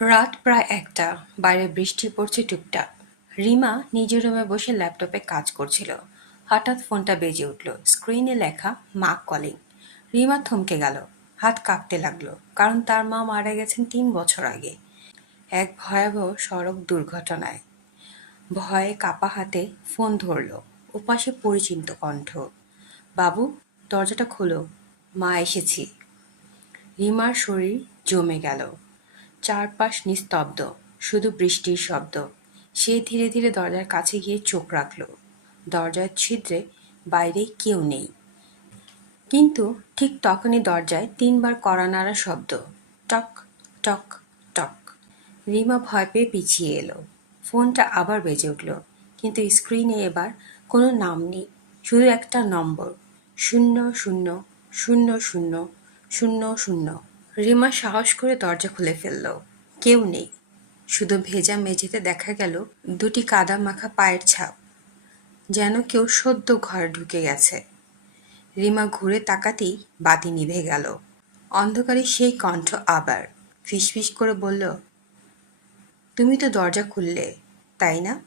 রাত প্রায় ১টা। বাইরে বৃষ্টি পড়ছে টুপটাপ। রিমা নিজের রুমে বসে ল্যাপটপে কাজ করছিল। হঠাৎ ফোনটা বেজে উঠল। স্ক্রিনে লেখা মা কলিং। রিমা থমকে গেল। হাত কাঁপতে লাগলো, কারণ তার মা মারা গেছেন ৩ বছর আগে, এক ভয়াবহ সড়ক দুর্ঘটনায়। ভয়ে কাপা হাতে ফোন ধরল। ওপাশে পরিচিত কণ্ঠ। বাবু, দরজাটা খোলো, মা এসেছি। রিমার শরীর জমে গেল। চারপাশ নিস্তব্ধ, শুধু বৃষ্টির শব্দ। সে ধীরে ধীরে দরজার কাছে গিয়ে চোখ রাখল। দরজার ছিদ্রে বাইরে কেউ নেই। কিন্তু ঠিক তখনই দরজায় ৩ বার কড়া নাড়ার শব্দ। টক, টক, টক। রিমা ভয় পেয়ে পিছিয়ে এলো। ফোনটা আবার বেজে উঠল, কিন্তু স্ক্রিনে এবার কোনো নাম নেই, শুধু একটা নম্বর, ০০০০০। রিমা সাহস করে দরজা খুলে ফেলল। কেউ নেই, শুধু ভেজা মেঝেতে দেখা গেল দুটি কাদা মাখা পায়ের ছাপ, যেন কেউ সদ্য ঘরে ঢুকে গেছে। রিমা ঘুরে তাকাতেই বাতি নিভে গেল। অন্ধকারে সেই কণ্ঠ আবার ফিসফিস করে বলল, তুমি তো দরজা খুললে, তাই না?